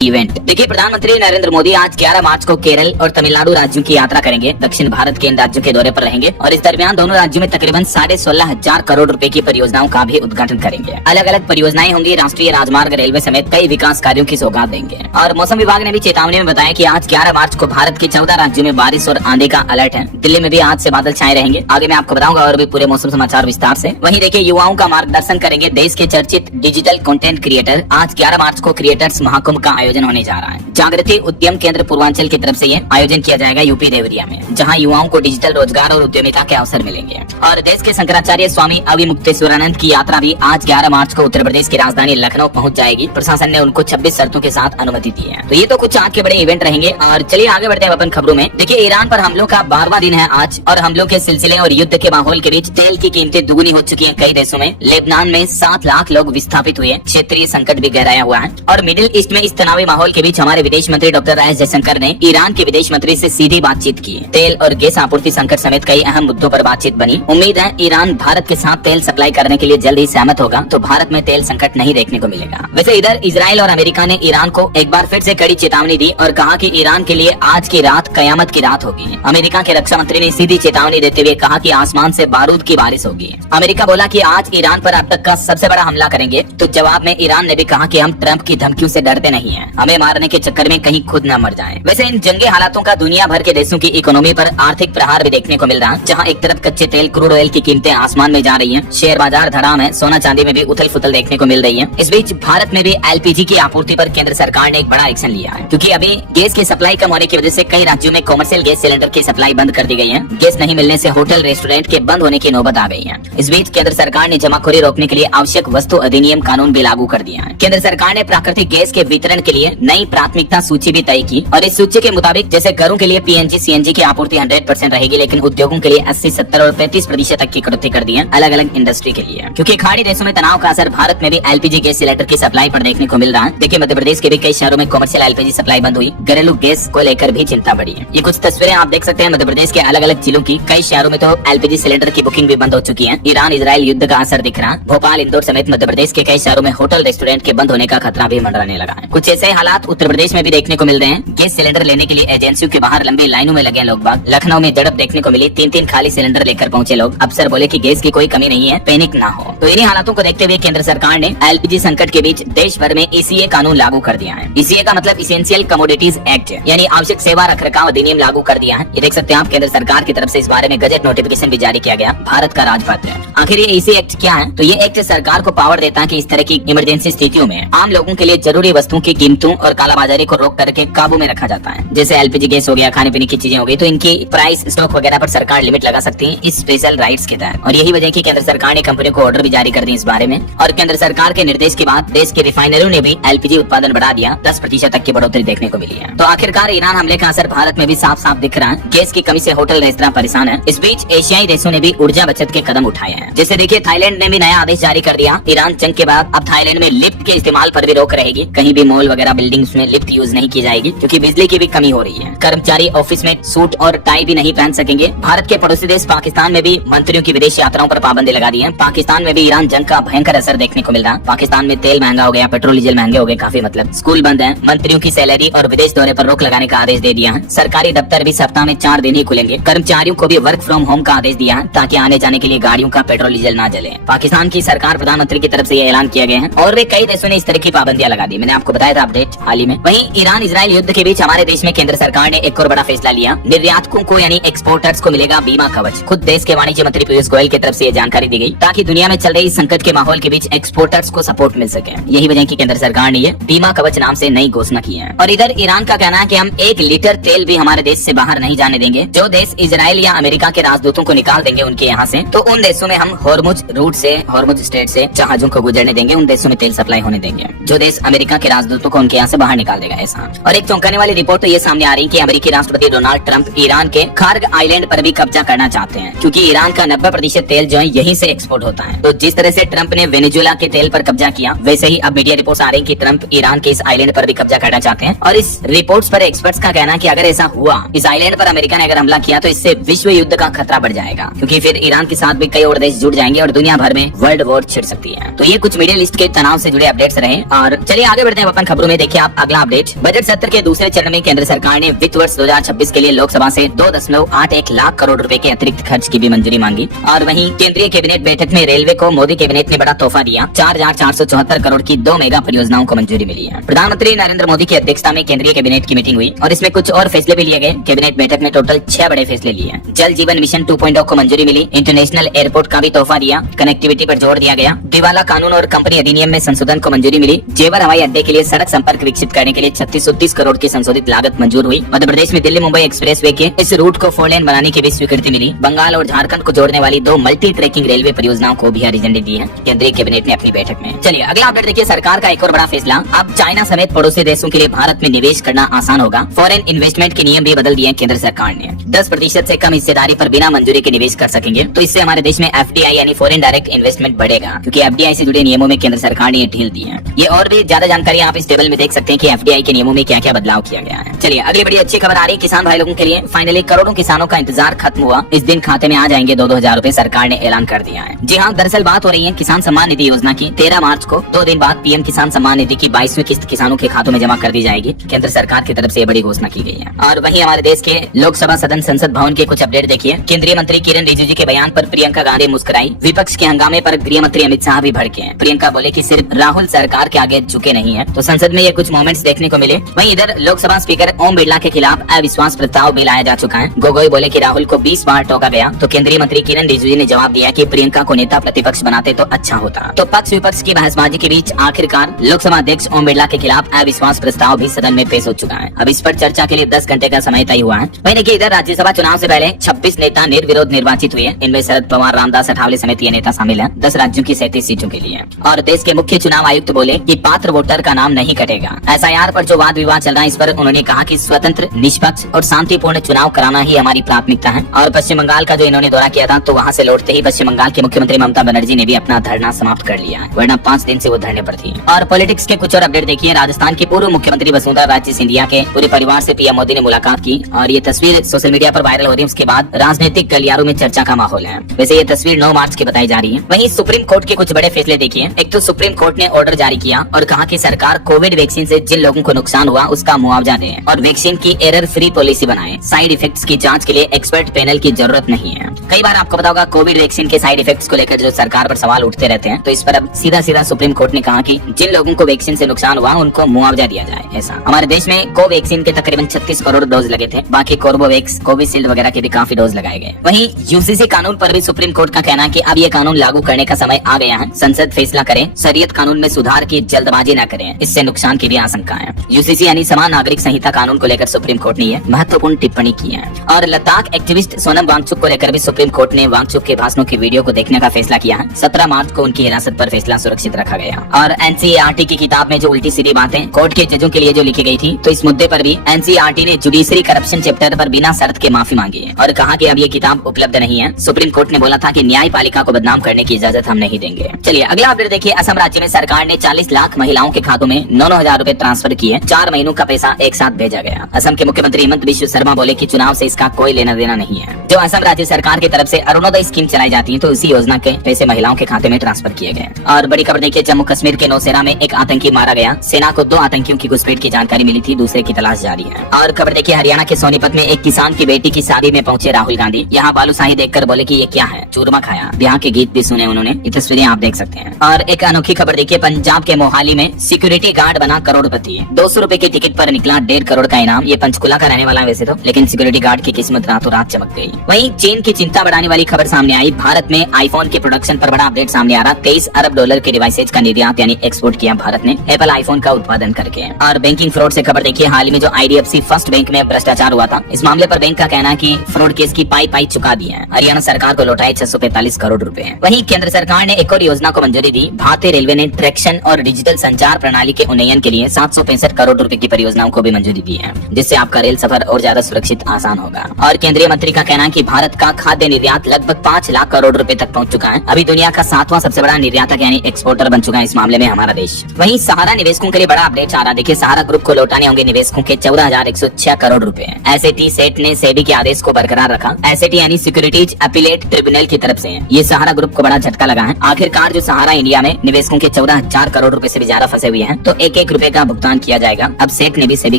Event. देखिए, प्रधानमंत्री नरेंद्र मोदी आज 11 मार्च को केरल और तमिलनाडु राज्यों की यात्रा करेंगे। दक्षिण भारत के इन राज्यों के दौरे पर रहेंगे और इस दरमियान दोनों राज्यों में तकरीबन 16,500 करोड़ रुपए की परियोजनाओं का भी उद्घाटन करेंगे। अलग अलग परियोजनाएं होंगी, राष्ट्रीय राजमार्ग, रेलवे समेत कई विकास कार्यों की सौगात देंगे। और मौसम विभाग ने भी चेतावनी में बताया कि आज 11 मार्च को भारत के 14 राज्यों में बारिश और आंधी का अलर्ट है। दिल्ली में भी आज से बादल छाए रहेंगे। आगे मैं आपको बताऊंगा और भी पूरे मौसम समाचार विस्तार से। वहीं देखिए, युवाओं का मार्गदर्शन करेंगे देश के चर्चित डिजिटल कंटेंट क्रिएटर। आज 11 मार्च को क्रिएटर्स महाकुंभ का आयोजन होने जा रहा है। जागृति उद्यम केंद्र पूर्वांचल की तरफ से ये आयोजन किया जाएगा यूपी देवरिया में, जहां युवाओं को डिजिटल रोजगार और उद्यमिता के अवसर मिलेंगे। और देश के शंकराचार्य स्वामी अविमुक्तेश्वरानंद की यात्रा भी आज 11 मार्च को उत्तर प्रदेश की राजधानी लखनऊ पहुंच जाएगी। प्रशासन ने उनको 26 शर्तों के साथ अनुमति दी है। तो ये तो कुछ आज के बड़े इवेंट रहेंगे। और चलिए आगे बढ़ते हैं अपन खबरों में। देखिए, ईरान पर हमलों का 12वां दिन है आज, और हमलों के सिलसिले और युद्ध के माहौल के बीच तेल की कीमतें दुगुनी हो चुकी हैं कई देशों में। लेबनान में 7 लाख लोग विस्थापित हुए। क्षेत्रीय संकट भी गहराया हुआ है। और मिडिल ईस्ट में इस तनावी माहौल के बीच हमारे विदेश मंत्री डॉक्टर एस जयशंकर ने ईरान के विदेश मंत्री से सीधी बातचीत की। तेल और गैस आपूर्ति संकट समेत कई अहम मुद्दों पर बातचीत बनी। उम्मीद है ईरान भारत के साथ तेल सप्लाई करने के लिए जल्द ही सहमत होगा, तो भारत में तेल संकट नहीं देखने को मिलेगा। वैसे इधर इजराइल और अमेरिका ने ईरान को एक बार फिर से कड़ी चेतावनी दी और कहा कि ईरान के लिए आज की रात कयामत की रात होगी। अमेरिका के रक्षा मंत्री ने सीधी चेतावनी देते हुए कहा कि आसमान से बारूद की बारिश होगी। अमेरिका बोला कि आज ईरान पर अब तक का सबसे बड़ा हमला करेंगे। तो जवाब में ईरान ने भी कहा कि हम ट्रंप की धमकियों से डरते नहीं हैं, हमें मारने के चक्कर में कहीं खुद न मर जाएं। वैसे इन जंगी हालातों का दुनिया भर के देशों की इकोनॉमी पर आर्थिक प्रहार भी देखने को मिल रहा है, जहां एक तरफ कच्चे तेल क्रूड ऑयल की कीमतें आसमान में जा रही हैं, शेयर बाजार धड़ाम है, सोना चांदी में भी उथल फुथल देखने को मिल रही है। इस बीच भारत में भी एलपीजी की आपूर्ति पर केंद्र सरकार ने एक बड़ा एक्शन लिया है, क्योंकि अभी गैस की सप्लाई कम होने की वजह से कई राज्यों में कॉमर्शियल गैस सिलेंडर की सप्लाई बंद कर दी गई है। गैस नहीं मिलने से होटल रेस्टोरेंट के बंद होने की नौबत आ गई है। इस बीच केंद्र सरकार ने जमाखोरी रोकने के लिए आवश्यक वस्तु अधिनियम कानून भी लागू कर दिया है। केंद्र सरकार ने प्राकृतिक गैस के वितरण के लिए नई प्राथमिकता सूची भी तय की, और इस सूची के मुताबिक जैसे घरों के लिए पीएनजी सीएनजी की आपूर्ति 100% रहेगी, लेकिन उद्योगों के लिए 80, 70 और 35% तक की कटौती कर दी है अलग अलग इंडस्ट्री के लिए, क्योंकि खाड़ी देशों में तनाव का असर भारत में भी एलपीजी गैस सिलेंडर की सप्लाई पर देखने को मिल रहा है। देखिए, मध्य प्रदेश के भी कई शहरों में कमर्शियल एलपीजी सप्लाई बंद हुई। घरेलू गैस को लेकर भी चिंता बढ़ी है। ये कुछ तस्वीरें आप देख सकते हैं मध्य प्रदेश के अलग अलग जिलों की। कई शहरों में तो एलपीजी सिलेंडर की बुकिंग भी बंद हो चुकी है। ईरान इजराइल युद्ध का असर दिख रहा है। भोपाल, इंदौर समेत मध्य प्रदेश के कई शहरों में होटल रेस्टोरेंट के बंद होने का खतरा भी मंडराने लगा है। कुछ ऐसे हालात उत्तर प्रदेश में भी देखने को मिल रहे हैं। गैस सिलेंडर लेने के लिए एजेंसियों के बाहर लंबी लाइनों में लगे लोग बाग। लखनऊ में झड़प देखने को मिली, 3-3 खाली सिलेंडर लेकर पहुंचे लोग। अफसर बोले कि गैस की कोई कमी नहीं है, पैनिक ना हो। तो इन्हीं हालातों को देखते हुए केंद्र सरकार ने एलपीजी संकट के बीच देश भर में ईसीए कानून लागू कर दिया है। ईसीए का मतलब इसेंशियल कमोडिटीज एक्ट, यानी आवश्यक सेवा रखरखाव अधिनियम लागू कर दिया है। ये देख सकते हैं आप, केंद्र सरकार की तरफ से इस बारे में गजट नोटिफिकेशन भी जारी किया गया। भारत का राजपत्र है। आखिर ये ईसी एक्ट क्या है? तो ये एक्ट सरकार को पावर देता है कि इस तरह की इमरजेंसी स्थितियों में आम लोगों के लिए जरूरी वस्तुओं की कीमतों और कालाबाजारी को रोक करके काबू में रखा जाता है। जैसे एलपीजी गैस हो गया, खाने पीने की चीजें हो गई, तो इनकी प्राइस, स्टॉक वगैरह पर सरकार लिमिट लगा सकती है इस स्पेशल राइट्स के तहत। और यही वजह की केंद्र सरकार ने कंपनियों को ऑर्डर भी जारी कर दी इस बारे में। और केंद्र सरकार के निर्देश के बाद देश के रिफाइनरियों ने भी एलपीजी उत्पादन बढ़ा दिया। 10% तक की बढ़ोतरी देखने को मिली है। तो आखिरकार ईरान हमले का असर भारत में भी साफ साफ दिख रहा है। गैस की कमी से होटल रेस्तरां परेशान है। इस बीच एशियाई देशों ने भी ऊर्जा बचत के कदम उठाए हैं। जैसे देखिए, थाईलैंड ने भी नया आदेश जारी कर दिया। ईरान जंग के बाद अब थाईलैंड में लिफ्ट के इस्तेमाल पर भी रोक रहेगी। कहीं भी मॉल वगैरह बिल्डिंग्स में लिफ्ट यूज नहीं की जाएगी, क्योंकि बिजली की भी कमी हो रही है। कर्मचारी ऑफिस में सूट और टाई भी नहीं पहन सकेंगे। भारत के पड़ोसी देश पाकिस्तान में भी मंत्रियों की विदेश यात्राओं पर पाबंदी लगा दी है। पाकिस्तान में भी ईरान जंग का भयंकर असर देखने को मिल रहा है। पाकिस्तान में तेल महंगा हो गया, पेट्रोल डीजल महंगे हो गए काफी, मतलब स्कूल बंद है। मंत्रियों की सैलरी और विदेश दौरे पर रोक लगाने का आदेश दे दिया है। सरकारी दफ्तर भी सप्ताह में 4 दिन ही खुलेंगे। कर्मचारियों को भी वर्क फ्रॉम होम का आदेश दिया है, ताकि आने जाने के लिए गाड़ियों का पेट्रोल डीजल ना जले। पाकिस्तान की सरकार, प्रधानमंत्री की तरफ से ये ऐलान किया गया है। और भी कई देशों ने इस तरह की पाबंदियां लगा दी। मैंने आपको बताया था अपडेट हाल ही में। वहीं ईरान इजराइल युद्ध के बीच हमारे देश में केंद्र सरकार ने एक और बड़ा फैसला लिया। निर्यातकों को यानी एक्सपोर्टर्स को मिलेगा बीमा कवच। खुद देश के वाणिज्य मंत्री पीयूष गोयल की तरफ से ये जानकारी दी गई, ताकि दुनिया में चल रही संकट के माहौल के बीच एक्सपोर्टर्स को सपोर्ट मिल सके। यही वजह की केंद्र सरकार ने ये बीमा कवच नाम से नई घोषणा की है। और इधर ईरान का कहना है कि हम 1 लीटर तेल भी हमारे देश से बाहर नहीं जाने देंगे। जो देश इजराइल या अमेरिका के राजदूतों को निकाल देंगे उनके यहाँ से, तो उन देशों में हम हॉर्मुज रूट से, हॉर्मुज स्ट्रेट से जहाजों को गुजरने देंगे। उन देशों में तेल सप्लाई होने देंगे। जो देश अमेरिका के राजदूतों को उनके यहाँ से बाहर निकाल देगा, ऐसा। और एक चौंकाने वाली रिपोर्ट तो ये सामने आ रही है कि अमेरिकी राष्ट्रपति डोनाल्ड ट्रंप ईरान के खार्ग आइलैंड पर भी कब्जा करना चाहते हैं, क्योंकि ईरान का 90% तेल जो है यहीं से एक्सपोर्ट होता है। तो जिस तरह से ट्रंप ने वेनेजुएला के तेल पर कब्जा किया, वैसे ही अब मीडिया रिपोर्ट्स आ रही हैं कि ट्रंप ईरान के इस आइलैंड पर भी कब्जा करना चाहते हैं। और इस रिपोर्ट्स पर एक्सपर्ट्स का कहना है कि अगर ऐसा हुआ, इस आइलैंड पर अमेरिका ने अगर हमला किया, तो इससे विश्व युद्ध का खतरा बढ़ जाएगा, क्योंकि फिर ईरान के साथ भी कई और देश जुड़ जाएंगे और दुनिया भर में वर्ल्ड वॉर छिड़ सकती है। तो ये कुछ मिडिल ईस्ट के तनाव से जुड़े अपडेट्स रहे। और चलिए आगे बढ़ते हैं अपन खबरों में देखिए आप अगला अपडेट। बजट सत्र के दूसरे चरण में केंद्र सरकार ने वित्त वर्ष 2026 के लिए लोकसभा से 2.81 लाख करोड़ रुपए के अतिरिक्त खर्च की भी मंजूरी मांगी। और वहीं केंद्रीय कैबिनेट बैठक में रेलवे को मोदी कैबिनेट ने बड़ा तोहफा दिया। 4,474 करोड़ की 2 मेगा परियोजनाओं को मंजूरी मिली है। प्रधानमंत्री नरेंद्र मोदी की अध्यक्षता में केंद्रीय कैबिनेट की मीटिंग हुई और इसमें कुछ और फैसले भी लिए गए। कैबिनेट बैठक में टोटल 6 बड़े फैसले लिए। जल जीवन मिशन 2.0 को मंजूरी मिली। इंटरनेशनल एयरपोर्ट का भी तोहफा दिया। कनेक्टिविटी पर जोर दिया गया। दिवाला कानून और कंपनी अधिनियम में संशोधन को मंजूरी मिली। जेवर हवाई अड्डे के लिए सड़क संपर्क विकसित करने के लिए 3630 करोड़ की संशोधित लागत मंजूर हुई। मध्य प्रदेश में दिल्ली मुंबई एक्सप्रेसवे के इस रूट को 4 लेन बनाने की भी स्वीकृति मिली। बंगाल और झारखंड को जोड़ने वाली 2 मल्टी ट्रैकिंग रेलवे परियोजनाओं को भी हरी झंडी दी है केंद्रीय कैबिनेट ने अपनी बैठक में। चलिए अगला अपडेट देखिए। सरकार का एक और बड़ा फैसला, अब चाइना समेत पड़ोसी देशों के लिए भारत में निवेश करना आसान होगा। फॉरेन इन्वेस्टमेंट के नियम भी बदल दिए केंद्र सरकार ने। 10% से कम हिस्सेदारी पर बिना मंजूरी के निवेश कर सकेंगे। तो इससे हमारे देश में FDI यानी फॉरेन डायरेक्ट इन्वेस्टमेंट बढ़ेगा, क्योंकि FDI से जुड़े नियमों में केंद्र सरकार ने ये ढील दी है। ये और भी ज्यादा जानकारी आप इस टेबल में देख सकते हैं कि FDI के नियमों में क्या क्या बदलाव किया गया है। चलिए अगली बड़ी अच्छी खबर आ रही है किसान भाई लोगों के लिए। फाइनली करोड़ों किसानों का इंतजार खत्म हुआ। इस दिन खाते में आ जाएंगे 2-2 हजार रूपए, सरकार ने ऐलान कर दिया है। जी हाँ, दरअसल बात हो रही है किसान सम्मान निधि योजना की। 13 मार्च को 2 दिन बाद PM किसान सम्मान निधि की 22वीं किस्त किसानों के खातों में जमा कर दी जाएगी। केंद्र सरकार की तरफ से बड़ी घोषणा की गई है। और वहीं हमारे देश के लोकसभा सदन संसद भवन के कुछ अपडेट देखिए। केंद्रीय मंत्री किरण रिजिजू के बयान पर प्रियंका गांधी मुस्कुराई। विपक्ष के हंगामे पर गृह मंत्री अमित शाह भी भड़के हैं। प्रियंका बोले कि सिर्फ राहुल सरकार के आगे झुके नहीं है। तो संसद में ये कुछ मोमेंट्स देखने को मिले। वहीं इधर लोकसभा स्पीकर ओम बिरला के खिलाफ अविश्वास प्रस्ताव भी लाया जा चुका है। गोगोई बोले कि राहुल को 20 बार टोका गया। तो केंद्रीय मंत्री किरण रिजिजू ने जवाब दिया कि प्रियंका को नेता प्रतिपक्ष बनाते तो अच्छा होता। तो पक्ष विपक्ष की बहसबाजी के बीच आखिरकार लोकसभा अध्यक्ष ओम बिरला के खिलाफ अविश्वास प्रस्ताव भी सदन में पेश हो चुका है। अब इस पर चर्चा के लिए 10 घंटे का समय तय हुआ है। वहीं देखिए इधर राज्यसभा चुनाव से पहले 26 नेता निर्विरोध निर्वाचित हुए। इनमें शरद पवार, रामदास अठावले समेत ये नेता शामिल है। 10 राज्यों की 37 सीटों के लिए। और देश के मुख्य चुनाव आयुक्त बोले कि पात्र वोटर का नाम नहीं कटेगा। SIR पर जो वाद विवाद चल रहा है, इस पर उन्होंने कहा कि स्वतंत्र, निष्पक्ष और शांतिपूर्ण चुनाव कराना ही हमारी प्राथमिकता है। और पश्चिम बंगाल का जो इन्होंने दौरा किया था, तो वहाँ से लौटते ही पश्चिम बंगाल की मुख्यमंत्री ममता बनर्जी ने भी अपना धरना समाप्त कर लिया है, वरना 5 दिन से वो धरने पर थी। और पॉलिटिक्स के कुछ और अपडेट देखिए। राजस्थान की पूर्व मुख्यमंत्री वसुंधरा राजे सिंधिया के पूरे परिवार से PM मोदी ने मुलाकात की और ये तस्वीर सोशल मीडिया पर वायरल हो रही है। उसके बाद राजनीतिक गलियारों में चर्चा का माहौल है। वैसे ये तस्वीर 9 मार्च की बताई जा रही है। वहीं सुप्रीम कोर्ट के कुछ बड़े फैसले देखिए। एक तो सुप्रीम कोर्ट ने ऑर्डर जारी किया और कहा कि सरकार कोविड वैक्सीन से जिन लोगों को नुकसान हुआ उसका मुआवजा दे और वैक्सीन की एरर फ्री पॉलिसी बनाए। साइड इफेक्ट्स की जांच के लिए एक्सपर्ट पैनल की जरूरत नहीं है। कई बार आपको पता होगा कोविड वैक्सीन के साइड इफेक्ट्स को लेकर जो सरकार पर सवाल उठते रहते हैं, तो इस पर अब सीधा सीधा सुप्रीम कोर्ट ने कहा कि जिन लोगों को वैक्सीन से नुकसान हुआ उनको मुआवजा दिया जाए। ऐसा हमारे देश में कोवैक्सीन के तकरीबन 36 करोड़ डोज लगे थे। बाकी कोर्बोवैक्स, कोविशील्ड वगैरह के भी काफी डोज लगाए गए। वहीं UCC कानून पर भी सुप्रीम कोर्ट का कहना है कि अब ये कानून लागू करने का समय आ गया है। संसद फैसला करे, शरीयत कानून में सुधार की जल्दबाजी न करें, इससे नुकसान की भी आशंका है। UCC यानी समान नागरिक संहिता कानून को लेकर सुप्रीम कोर्ट ने यह महत्वपूर्ण टिप्पणी की है। और लद्दाख एक्टिविस्ट सोनम वांगचुक को लेकर भी सुप्रीम कोर्ट ने वांगचुक के भाषणों की वीडियो को देखने का फैसला किया है। 17 मार्च को उनकी हिरासत पर फैसला सुरक्षित रखा गया। और NCERT की किताब में जो उल्टी सीधी बातें कोर्ट के जजों के लिए जो लिखी गई थी, तो इस मुद्दे पर भी NCERT ने जुडिशरी करप्शन चैप्टर पर बिना शर्त के माफी मांगी है और कहा कि अब ये किताब उपलब्ध नहीं है। सुप्रीम कोर्ट ने बोला था कि न्यायपालिका को बदनाम करने की इजाजत हम नहीं देंगे। चलिए अगला अपडेट देखिए। असम राज्य में सरकार ने 40 लाख महिलाओं के खातों में 9-9 हजार रूपए ट्रांसफर किए। 4 महीनों का पैसा एक साथ भेजा गया। असम के मुख्यमंत्री हिमंत बिश्व शर्मा बोले कि चुनाव से इसका कोई लेना देना नहीं है। जो असम राज्य सरकार की तरफ से अरुणोदय स्कीम चलाई जाती है, तो इसी योजना के पैसे महिलाओं के खाते में ट्रांसफर किए गए। और बड़ी खबर देखिए। जम्मू कश्मीर के नौशेरा में एक आतंकी मारा गया। सेना को 2 आतंकियों की घुसपैठ की जानकारी मिली थी, दूसरे की तलाश जारी है। और खबर देखिए। हरियाणा के सोनीपत में एक किसान की बेटी की शादी में पहुंचे राहुल गांधी। यहाँ बालूशाही देखकर बोले कि ये क्या है, चूरमा खाया। ब्याह के गीत भी सुने उन्होंने। ये तस्वीरें आप देख सकते हैं। और एक अनोखी खबर देखिए। पंजाब के मोहाली में सिक्योरिटी गार्ड बना करोड़पति। 200 रूपए के टिकट पर निकला 1.5 करोड़ का इनाम। ये पंचकुला का रहने वाला है वैसे तो, लेकिन सिक्योरिटी गार्ड की किस्मत रातों रात चमक गई। वहीं चीन की चिंता बढ़ाने वाली खबर सामने आई। भारत में आईफोन के प्रोडक्शन पर बड़ा अपडेट सामने आ रहा। 23 अरब डॉलर के डिवाइसेज का निर्यात यानी एक्सपोर्ट किया भारत ने एप्पल आईफोन का उत्पादन करके। और बैंकिंग फ्रॉड से खबर देखिए। हाल ही में जो IDFC फर्स्ट बैंक में भ्रष्टाचार हुआ था, इस मामले पर बैंक का कहना है कि फ्रॉड केस की पाई चुका दी है। हरियाणा सरकार को लौटाए 645 करोड़ रुपए। वहीं केंद्र सरकार ने एक और योजना को मंजूरी दी। भारतीय रेलवे ने ट्रैक्शन और डिजिटल संचार प्रणाली के उन्नयन के लिए 765 करोड़ रुपए की परियोजनाओं को भी मंजूरी दी है, जिससे आपका रेल सफर और ज्यादा सुरक्षित आसान होगा। और केंद्रीय मंत्री का कहना है कि भारत का खाद्य निर्यात लगभग 5 लाख करोड़ रुपए तक पहुंच चुका है। अभी दुनिया का 7वां सबसे बड़ा निर्यातक यानी एक्सपोर्टर बन चुका है इस मामले में हमारा देश। वहीं सहारा निवेशकों के लिए बड़ा अपडेट आ रहा। देखिए, सहारा ग्रुप को लौटाने होंगे निवेशकों के 14,106 करोड़ रुपए। SAT सेट ने सेबी के आदेश को बरकरार रखा। SAT यानी सिक्योरिटीज अपीलेट ट्रिब्यूनल की तरफ से ये सहारा ग्रुप को बड़ा झटका लगा है। आखिरकार जो सहारा इंडिया में निवेशकों के 14,000 करोड़ रुपए से भी ज्यादा फंसे हुए हैं, तो एक 1-1 रुपए का भुगतान किया जाएगा। अब सेट ने भी सेबी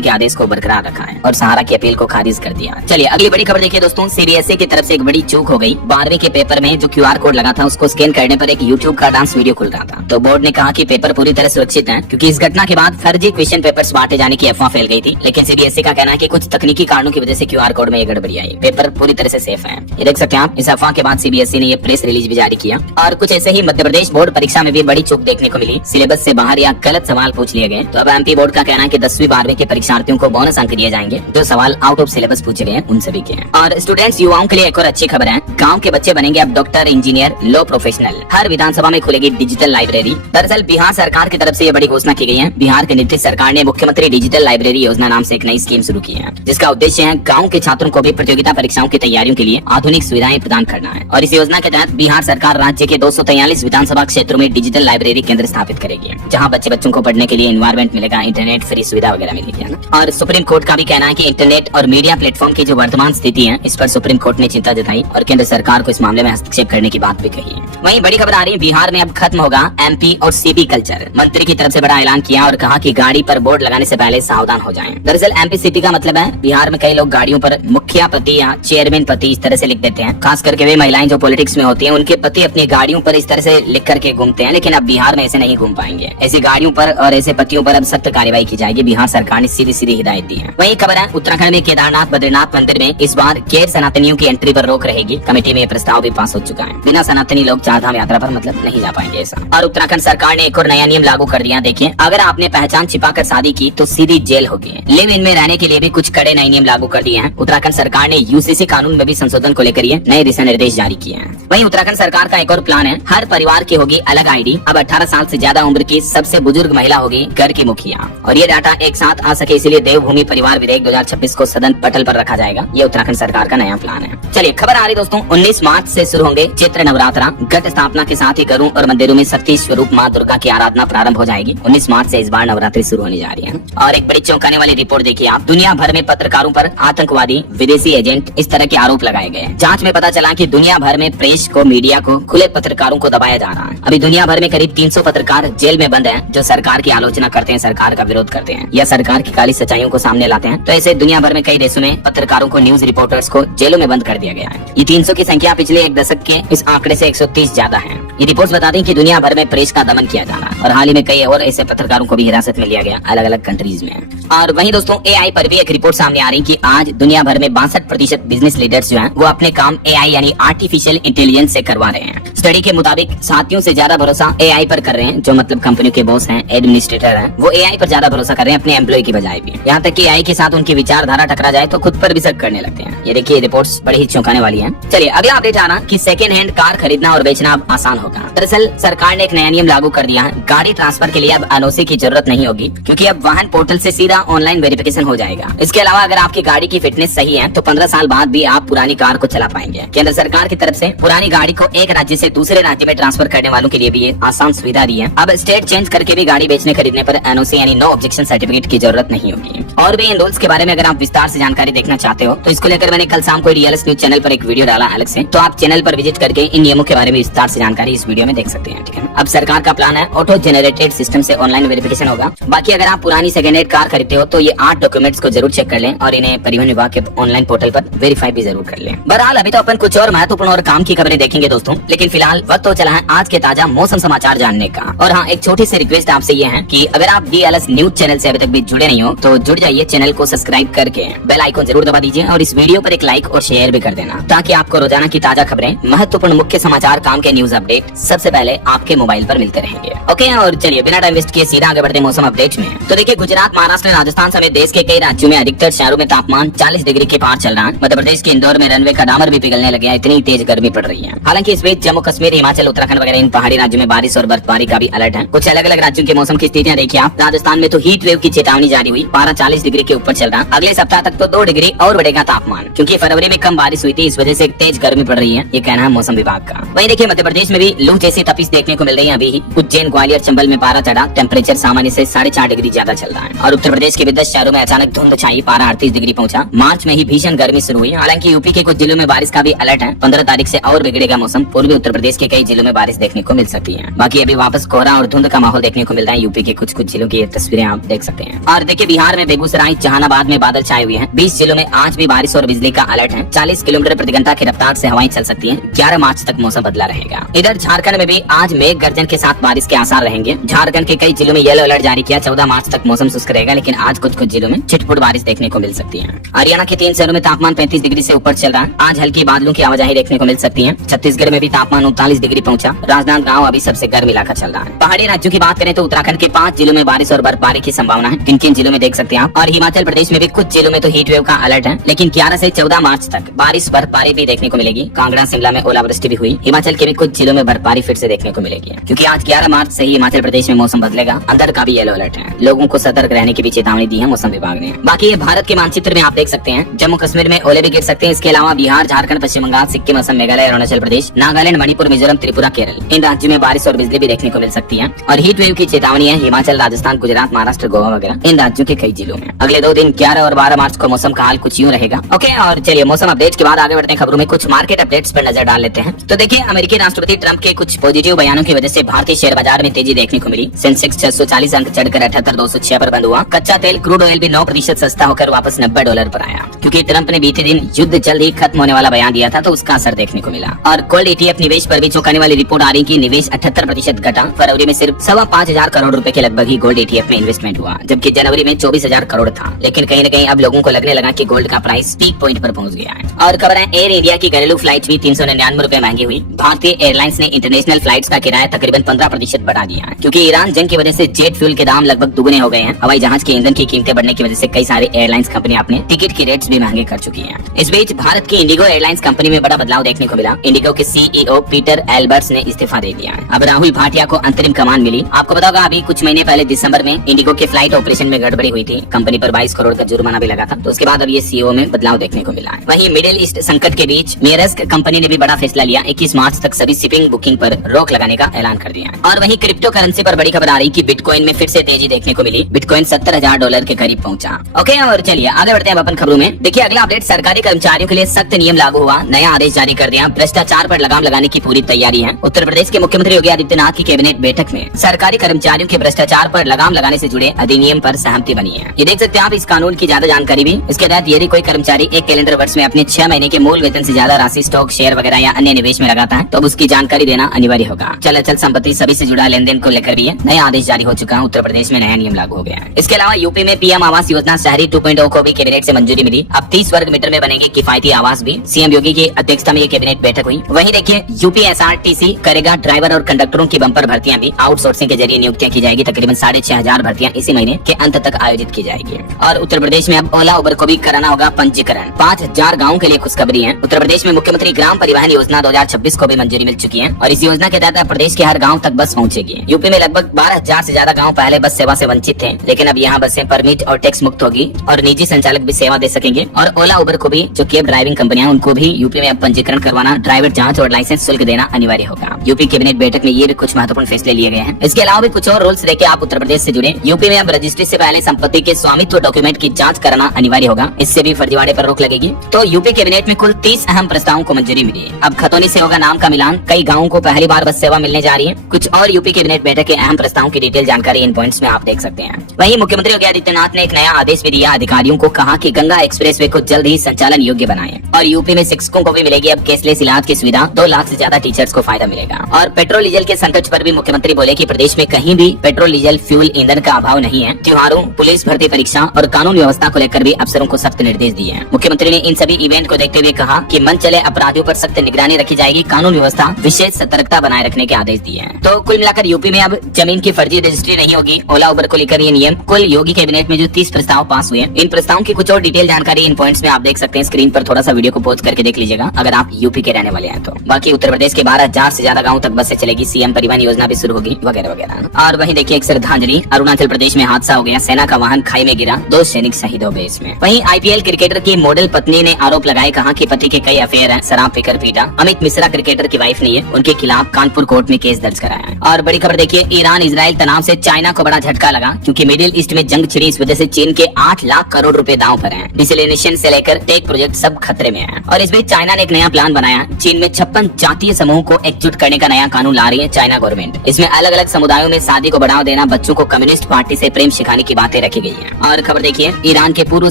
के आदेश को बरकरार रखा है और सहारा की अपील को खारिज कर दिया। चलिए अगली बड़ी खबर देखिए दोस्तों, सीबीएसई की तरफ से एक बड़ी चूक हो गई। 12वीं के पेपर में जो QR कोड लगा था उसको स्कैन करने पर एक YouTube का डांस वीडियो खुल रहा था। तो बोर्ड ने कहा कि पेपर पूरी तरह सुरक्षित है, क्योंकि इस घटना के बाद फर्जी क्वेश्चन पेपर्स बांटे जाने की अफवाह फैल गई थी। लेकिन सीबीएसई का कहना है कि कुछ तकनीकी कारणों की वजह से QR कोड में ये गड़बड़ी आई, पेपर पूरी तरह से सेफ है। ये देख सकते हैं आप। इस अफवाह के बाद सीबीएसई ने ये प्रेस रिलीज भी जारी किया। और कुछ ऐसे ही मध्य प्रदेश बोर्ड परीक्षा में भी बड़ी चूक देखने को मिली। सिलेबस से बाहर या गलत सवाल पूछ लिए गए। तो अब MP बोर्ड का कहना है कि 10वीं 12वीं के परीक्षार्थियों को बोनस अंक दिए जाएंगे जो सवाल आउट ऑफ सिलेबस पूछे गए उन सभी के। और स्टूडेंट्स युवाओं के लिए एक और अच्छी खबर है, गाँव के बच्चे बनेंगे अब डॉक्टर, इंजीनियर, लॉ प्रोफेशनल। हर विधानसभा में खुलेगी डिजिटल लाइब्रेरी। दरअसल बिहार सरकार की तरफ से ये बड़ी घोषणा की गई है। बिहार के नीतीश सरकार ने मुख्यमंत्री डिजिटल लाइब्रेरी योजना नाम से एक नई स्कीम शुरू की है, जिसका उद्देश्य है गाँव के छात्रों को भी प्रतियोगिता परीक्षाओं की तैयारियों के लिए आधुनिक सुविधाएं प्रदान करना है। और इस योजना के तहत बिहार सरकार राज्य के 243 विधानसभा क्षेत्रों में डिजिटल लाइब्रेरी केंद्र स्थापित करेगी, जहां बच्चों को पढ़ने के लिए एनवायरमेंट मिलेगा, इंटरनेट फ्री सुविधा वगैरह मिलेगी, है ना। और सुप्रीम कोर्ट का भी कहना है कि इंटरनेट और मीडिया प्लेटफॉर्म की जो वर्तमान स्थिति है, इस पर सुप्रीम कोर्ट ने चिंता जताई और केंद्र सरकार को इस मामले में हस्तक्षेप करने की बात भी कही है। वहीं बड़ी खबर आ रही है, बिहार में अब खत्म होगा MP और CP कल्चर। मंत्री की तरफ से बड़ा ऐलान किया और कहा कि गाड़ी पर बोर्ड लगाने से पहले सावधान हो जाएं। दरअसल MP CP का मतलब है, बिहार में कई लोग गाड़ियों पर मुखिया पति या चेयरमैन पति इस तरह से लिख देते हैं। खास करके वे महिलाएं जो पॉलिटिक्स में होती हैं, उनके पति अपनी गाड़ियों पर इस तरह से लिख करके घूमते हैं। लेकिन अब बिहार में ऐसे नहीं घूम पाएंगे। ऐसी गाड़ियों पर और ऐसे पतियों पर अब सख्त कार्रवाई की जाएगी। बिहार सरकार ने सीधी सीधी हिदायत दी है। वही खबर है, उत्तराखंड में केदारनाथ बद्रीनाथ मंदिर में इस बार गैर सनातनियों की एंट्री पर रोक रहेगी। कमेटी में प्रस्ताव भी पास हो चुका है। बिना सनातनी लोग चारधाम यात्रा पर मतलब नहीं जा पाएंगे ऐसा। और उत्तराखंड सरकार ने एक और नया नियम लागू कर दिया। देखिए, अगर आपने पहचान छिपाकर शादी की तो सीधी जेल होगी। लिव इन में रहने के लिए भी कुछ कड़े नए नियम लागू कर दिए हैं। उत्तराखंड सरकार ने UCC कानून में भी संशोधन को लेकर ये नए दिशा निर्देश जारी किए हैं। वहीं उत्तराखंड सरकार का एक और प्लान है, हर परिवार की होगी अलग ID। अब 18 साल से ज्यादा उम्र की सबसे बुजुर्ग महिला होगी घर की मुखिया। और ये डाटा एक साथ आ सके इसलिए देवभूमि परिवार विधेयक 2026 को सदन पटल पर रखा जाएगा। ये उत्तराखंड सरकार का नया प्लान है। चलिए खबर आ रही दोस्तों, 19 मार्च से शुरू होंगे चैत्र नवरात्रा। घट स्थापना के साथ ही घरों और मंदिरों में शक्ति स्वरूप माँ दुर्गा की आराधना प्रारंभ हो जाएगी। 19 मार्च से इस बार नवरात्रि शुरू होने जा रही है। और एक बड़ी चौंकाने वाली रिपोर्ट देखिए आप, दुनिया भर में पत्रकारों पर आतंकवादी, विदेशी एजेंट इस तरह के आरोप लगाए गए। जांच में पता चला कि दुनिया भर में प्रेस को, मीडिया को, खुले पत्रकारों को दबाया जा रहा है। अभी दुनिया भर में करीब 300 पत्रकार जेल में बंद हैं, जो सरकार की आलोचना करते हैं, सरकार का विरोध करते हैं या सरकार की काली सच्चाइयों को सामने लाते हैं। तो ऐसे दुनिया भर में कई देशों में पत्रकारों को, न्यूज रिपोर्टर्स को जेलों में बंद कर दिया गया है। ये 300 की संख्या पिछले एक दशक के इस आंकड़े से 130 ज्यादा है। ये रिपोर्ट्स बताती हैं कि दुनिया भर में प्रेस का दमन किया जा रहा है और हाल ही में कई और ऐसे पत्रकारों को भी हिरासत में लिया गया अलग अलग कंट्रीज में। और वहीं दोस्तों AI पर भी एक रिपोर्ट सामने आ रही कि आज दुनिया भर में 62% बिजनेस लीडर्स जो हैं वो अपने काम AI यानी आर्टिफिशियल इंटेलिजेंस से करवा रहे हैं। स्टडी के मुताबिक साथियों से ज्यादा भरोसा AI पर कर रहे हैं, जो मतलब कंपनियों के बॉस हैं, एडमिनिस्ट्रेटर हैं, वो AI पर ज्यादा भरोसा कर रहे हैं अपने एम्प्लॉय की बजाय भी। यहाँ तक कि AI के साथ उनकी विचारधारा टकरा जाए तो खुद पर भी शक करने लगते हैं। ये देखिए रिपोर्ट्स बड़ी ही चौंकाने वाली हैं। चलिए अगला अपडेट आ रहा कि सेकेंड हैंड कार खरीदना और बेचना अब आसान होगा। दरअसल सरकार ने एक नया नियम लागू कर दिया है। गाड़ी ट्रांसफर के लिए अब NOC की जरूरत नहीं होगी, क्योंकि अब वाहन पोर्टल से सीधा ऑनलाइन वेरिफिकेशन हो जाएगा। इसके अलावा अगर आपकी गाड़ी की फिटनेस सही है तो 15 साल बाद भी आप पुरानी कार को चला पाएंगे। केंद्र सरकार की तरफ से पुरानी गाड़ी को एक राज्य से दूसरे राज्य में ट्रांसफर करने वालों के लिए भी ये आसान सुविधा दी है। अब स्टेट चेंज करके भी गाड़ी बेचने खरीदने पर NOC यानी नो ऑब्जेक्शन सर्टिफिकेट की जरूरत नहीं होगी। और भी इन रूल्स के बारे में अगर आप विस्तार से जानकारी देखना चाहते हो तो इसको लेकर मैंने कल शाम को DLS न्यूज चैनल पर एक वीडियो डाला अलग से, तो आप चैनल पर विजिट करके इन नियमों के बारे में विस्तार से जानकारी इस वीडियो में देख सकते हैं। ठीक है, अब सरकार का प्लान है ऑटो जनरेटेड सिस्टम से ऑनलाइन वेरिफिकेशन होगा। बाकी अगर आप पुरानी सेकेंड हैंड कार खरीदते हो तो ये 8 डॉक्यूमेंट्स को जरूर चेक कर लें और इन्हें परिवहन विभाग के ऑनलाइन पोर्टल पर वेरीफाई भी जरूर कर लें। बहरहाल अभी तो अपन कुछ और महत्वपूर्ण और काम की खबरें देखेंगे दोस्तों, लेकिन फिलहाल वक्त तो चला है आज के ताजा मौसम समाचार जानने का। और हाँ, एक छोटी सी रिक्वेस्ट आपसे ये है कि अगर आप DLS न्यूज चैनल से अभी तक भी जुड़े नहीं हो तो जुड़ जाइए, चैनल को सब्सक्राइब करके बेल आइकन जरूर दबा दीजिए और इस वीडियो पर एक लाइक और शेयर भी कर देना, ताकि आपको रोजाना की ताजा खबरें, महत्वपूर्ण मुख्य समाचार, काम के न्यूज अपडेट सबसे पहले आपके मोबाइल पर मिलते रहेंगे। ओके, और चलिए बिना टाइम वेस्ट किए सीधा आगे बढ़ते मौसम अपडेट में। तो देखिए, गुजरात, महाराष्ट्र, राजस्थान समेत देश के कई राज्यों में अधिकतर शहरों में तापमान 40 डिग्री के पार चल रहा है। मध्य प्रदेश के इंदौर में रनवे का डामर भी पिघलने लगे हैं, इतनी तेज गर्मी पड़ रही है। हालांकि इस बीच जम्मू कश्मीर, हिमाचल, उत्तराखंड वगैरह इन पहाड़ी राज्यों में बारिश और बर्फबारी का भी अलर्ट है। कुछ अलग अलग राज्यों के मौसम की स्थितियां देखिए आप। राजस्थान में तो हीट वेव की चेतावनी जारी हुई, पारा 40 डिग्री के ऊपर चल रहा। अगले सप्ताह तक तो 2 डिग्री और बढ़ेगा तापमान, क्योंकि फरवरी में कम बारिश हुई थी, इस वजह से तेज गर्मी पड़ रही है, ये कहना है मौसम विभाग का। वहीं देखिए, मध्य प्रदेश में भी क्योंकि लू जैसी तपिश देखने को मिल रही है अभी ही। उज्जैन, ग्वालियर, चंबल में पारा चढ़ा, टेम्परेचर सामान्य से 4.5 डिग्री ज्यादा चल रहा है। और उत्तर प्रदेश के भी 10 शहरों में अचानक धुंध छाई, पारा 38 डिग्री पहुंचा। मार्च में ही भीषण गर्मी शुरू हुई। हालांकि यूपी के कुछ जिलों में बारिश का भी अलर्ट है। 15 तारीख से और बिगड़ेगा मौसम। पूर्वी उत्तर प्रदेश के कई जिलों में बारिश देखने को मिल सकती है। बाकी अभी वापस कोहरा और धुंध का माहौल देखने को मिल रहा है। यूपी के कुछ जिलों की तस्वीरें आप देख सकते हैं। और देखिए बिहार में बेगूसराय, जहानाबाद में बादल छाए हुए हैं। 20 जिलों में आज भी बारिश और बिजली का अलर्ट है। 40 किलोमीटर प्रति घंटा की रफ्तार से हवाएं चल सकती हैं। 11 मार्च तक मौसम बदला रहेगा। इधर झारखंड में भी आज मेघ गर्जन के साथ बारिश के आसार रहेंगे। झारखंड के कई जिलों में येलो अलर्ट जारी किया। 14 मार्च तक मौसम शुष्क रहेगा, लेकिन आज कुछ जिलों में छिटपुट बारिश देखने को मिल सकती है। हरियाणा के 3 शहरों में तापमान 35 डिग्री से ऊपर चल रहा है। आज हल्की बादलों की आवाजाही देखने को मिल सकती है। छत्तीसगढ़ में भी तापमान 39 डिग्री पहुंचा। राजनांदगांव अभी सबसे गर्म इलाका चल रहा है। पहाड़ी राज्यों की बात करें तो उत्तराखंड के 5 जिलों में बारिश और बर्फबारी की संभावना है। किन जिलों में देख सकते हैं आप। और हिमाचल प्रदेश में भी कुछ जिलों में तो हीट वेव का अलर्ट है, लेकिन 11 से 14 मार्च तक बारिश बर्फबारी भी देखने को मिलेगी। कांगड़ा, शिमला में ओलावृष्टि भी हुई। हिमाचल के भी कुछ जिलों में बर्फबारी फिर से देखने को मिलेगी, क्योंकि आज 11 मार्च से ही हिमाचल प्रदेश में मौसम बदलेगा। अंदर का भी येलो अलर्ट है। लोगों को सतर्क रहने की भी चेतावनी दी है मौसम विभाग ने। बाकी ये भारत के मानचित्र में आप देख सकते हैं। जम्मू कश्मीर में ओले भी गिर सकते हैं। इसके अलावा बिहार, झारखंड, पश्चिम बंगाल, सिक्किम, असम, मेघालय, अरुणाचल प्रदेश, नागालैंड, मणिपुर, मिजोरम, त्रिपुरा, केरल, इन राज्यों में बारिश और बिजली भी देखने को मिल सकती है। और हीट वेव की चेतावनी है हिमाचल, राजस्थान, गुजरात, महाराष्ट्र, गोवा वगैरह इन राज्यों के कई जिलों में। अगले 2 दिन 11 और 12 मार्च को मौसम का हाल कुछ यूं रहेगा। ओके, और चलिए मौसम अपडेट के बाद आगे बढ़ते हैं खबरों में। कुछ मार्केट अपडेट्स पर नजर डाल लेते हैं। तो देखिए, अमेरिकी राष्ट्रपति ट्रंप के कुछ पॉजिटिव बयानों की वजह से भारतीय शेयर बाजार में तेजी देखने को मिली। सेंसेक्स 640 अंक चढ़कर 78,206 पर बंद हुआ। कच्चा तेल, क्रूड ऑयल भी 9% सस्ता होकर वापस $90 पर आया, क्योंकि ट्रंप ने बीते दिन युद्ध जल्द ही खत्म होने वाला बयान दिया था, तो उसका असर देखने को मिला। और गोल्ड ETF निवेश पर भी चौंकाने वाली रिपोर्ट आ रही कि निवेश 78% घटा। फरवरी में सिर्फ 5,25,000 करोड़ रुपए के लगभग ही गोल्ड ETF में इन्वेस्टमेंट हुआ, जबकि जनवरी में 24,000 करोड़ था। लेकिन कहीं न कहीं अब लोगों को लगने लगा कि गोल्ड का प्राइस पीक पॉइंट पर पहुंच गया है। और खबर है, एयर इंडिया की घरेलू फ्लाइट भी 399 रुपए महंगी हुई। भारतीय एयरलाइंस ने इंटरनेशनल फ्लाइट्स का किराया तकरीबन 15% बढ़ा दिया है, क्योंकि ईरान जंग की वजह से जेट फ्यूल के दाम लगभग दुगने हो गए हैं। हवाई जहाज के ईंधन की कीमतें बढ़ने की वजह से कई सारी एयरलाइंस कंपनियां अपने टिकट की रेट्स भी महंगे कर चुकी हैं। इस बीच भारत की इंडिगो एयरलाइंस कंपनी में बड़ा बदलाव देखने को मिला। इंडिगो के CEO पीटर एल्बर्ट्स ने इस्तीफा दे दिया है। अब राहुल भाटिया को अंतरिम कमान मिली। आपको पता होगा, अभी कुछ महीने पहले दिसंबर में इंडिगो के फ्लाइट ऑपरेशन में गड़बड़ी हुई थी। कंपनी पर 22 करोड़ का जुर्माना भी लगा था। तो उसके बाद अब ये CEO में बदलाव देखने को मिला है। वहीं मिडिल ईस्ट संकट के बीच मेरस्क कंपनी ने भी बड़ा फैसला लिया। 21 मार्च तक सभी शिपिंग बुकिंग पर रोक लगाने का ऐलान कर दिया है। और वहीं क्रिप्टो करेंसी पर बड़ी खबर आ रही कि बिटकॉइन में फिर से तेजी देखने को मिली। बिटकॉइन $70,000 के करीब पहुंचा। ओके, और चलिए आगे बढ़ते हैं अपन खबरों में। देखिए, अगला अपडेट, सरकारी कर्मचारियों के लिए सख्त नियम लागू हुआ। नया आदेश जारी कर दिया। भ्रष्टाचार पर लगाम लगाने की पूरी तैयारी है। उत्तर प्रदेश के मुख्यमंत्री योगी आदित्यनाथ की कैबिनेट बैठक में सरकारी कर्मचारियों के भ्रष्टाचार पर लगाम लगाने से जुड़े अधिनियम पर सहमति बनी है। ये देख सकते हैं आप इस कानून की ज्यादा जानकारी भी। इसके तहत यदि कोई कर्मचारी एक कैलेंडर वर्ष में अपने 6 महीने के मूल वेतन से ज्यादा राशि स्टॉक, शेयर वगैरह या अन्य निवेश में लगाता है, तो अब उसकी जानकारी देना अनिवार्य होगा। चल अचल संपत्ति सभी से जुड़ा लेन देन को लेकर भी नया आदेश जारी हो चुका है। उत्तर प्रदेश में नया नियम लागू हो गया है। इसके अलावा यूपी में PM आवास योजना शहरी 2.0 को भी कैबिनेट से मंजूरी मिली। अब 30 वर्ग मीटर में बनेंगे किफायती आवास भी। CM योगी की अध्यक्षता में ये कैबिनेट बैठक हुई। वहीं देखिए, यूपी SRTC करेगा ड्राइवर और कंडक्टरों की बम्पर भर्तियां भी। आउटसोर्सिंग के जरिए नियुक्तियां की जाएगी। तकरीबन 6,500 भर्तियां इसी महीने के अंत तक आयोजित की जाएगी। और उत्तर प्रदेश में अब ओला उबर को भी कराना होगा पंजीकरण। 5,000 गाँव के लिए खुशखबरी है। उत्तर प्रदेश में मुख्यमंत्री ग्राम परिवहन योजना 2026 को भी मंजूरी मिल चुकी है। और इस योजना के तहत प्रदेश के हर गाँव तक बस पहुंचेगी। यूपी में लगभग 12,000 से ज्यादा गाँव पहले बस सेवा से वंचित थे, लेकिन अब यहाँ बसें परमिट और टैक्स मुक्त होगी और निजी संचालक भी सेवा दे सकेंगे। और ओला उबर को भी, जो कैब ड्राइविंग कंपनियां, उनको भी यूपी में अब पंजीकरण करवाना, ड्राइवर जांच और लाइसेंस शुल्क देना अनिवार्य होगा। यूपी कैबिनेट बैठक में ये भी कुछ महत्वपूर्ण फैसले लिए गए हैं। इसके अलावा भी कुछ और रूल्स लेके आप उत्तर प्रदेश से जुड़े। यूपी में अब रजिस्ट्री से पहले संपत्ति के स्वामित्व डॉक्यूमेंट की जांच कराना अनिवार्य होगा। इससे भी फर्जीवाड़े पर रोक लगेगी। तो यूपी कैबिनेट में कुल 30 अहम प्रस्तावों को मंजूरी मिली है। अब खतौनी से होगा नाम का मिलान। कई गाँवों को पहली बार बस सेवा मिलने जा रही है। कुछ और यूपी कैबिनेट बैठक के अहम प्रस्तावों की डिटेल जानकारी इन पॉइंट्स में आप देख सकते हैं। वहीं मुख्यमंत्री योगी आदित्यनाथ ने एक नया आदेश भी दिया। अधिकारियों को कहा कि गंगा एक्सप्रेसवे को जल्द ही संचालन योग्य बनाएं। और यूपी में शिक्षकों को भी मिलेगी अब कैशलेस इलाज की सुविधा। 2 लाख से ज्यादा टीचर्स को फायदा मिलेगा। और पेट्रोल डीजल के संकट पर भी मुख्यमंत्री बोले कि प्रदेश में कहीं भी पेट्रोल डीजल फ्यूल ईंधन का अभाव नहीं है। त्योहारों, पुलिस भर्ती परीक्षा और कानून व्यवस्था को लेकर भी अफसरों को सख्त निर्देश दिए हैं। मुख्यमंत्री ने इन सभी इवेंट को देखते हुए कहा कि मन चले अपराधियों पर सख्त निगरानी रखी जाएगी। कानून व्यवस्था विशेष सतर्कता बनाए रखने के आदेश दिए हैं। तो कुल मिलाकर यूपी में अब जमीन की फर्जी रजिस्ट्री नहीं होगी। ओला उबर को लेकर ये नियम। कुल योगी कैबिनेट में जो 30 प्रस्ताव पास हुए, इन प्रस्तावों की कुछ और डिटेल जानकारी इन पॉइंट्स में आप देख सकते हैं। स्क्रीन पर थोड़ा सा वीडियो को पॉज करके देख लीजिएगा अगर आप यूपी के रहने वाले हैं तो। बाकी उत्तर प्रदेश के 12,000 से ज्यादा गाँव तक बसें चलेगी। CM परिवहन योजना भी शुरू होगी वगैरह वगैरह। और वहीं देखिए, एक श्रद्धांजलि, अरुणाचल प्रदेश में हादसा हो गया। सेना का वाहन खाई में गिरा, 2 सैनिक शहीद हो गए इसमें। वहीं IPL क्रिकेटर की मॉडल पत्नी ने आरोप लगाए, कहा कि पति के कई अफेयर हैं, शराब पीकर पीटा। अमित मिश्रा क्रिकेटर की वाइफ नहीं है, उनके खिलाफ कानपुर कोर्ट में केस दर्ज कराया है। और बड़ी खबर देखिए, ईरान इजराइल तनाव से चाइना को बड़ा झटका लगा, क्योंकि मिडिल ईस्ट में जंग छिड़ी। इस वजह से चीन के 8 लाख करोड़ रुपए दांव पर हैं। डिसलिनेशन से लेकर टेक प्रोजेक्ट सब खतरे में है। और इस बीच चाइना ने एक नया प्लान बनाया। चीन में 56 जातीय समूह को एकजुट करने का नया कानून ला रही है चाइना गवर्नमेंट। इसमें अलग अलग समुदायों में शादी को बढ़ावा देना, बच्चों को कम्युनिस्ट पार्टी से प्रेम सिखाने की बातें रखी गई है। और खबर देखिए, ईरान के पूर्व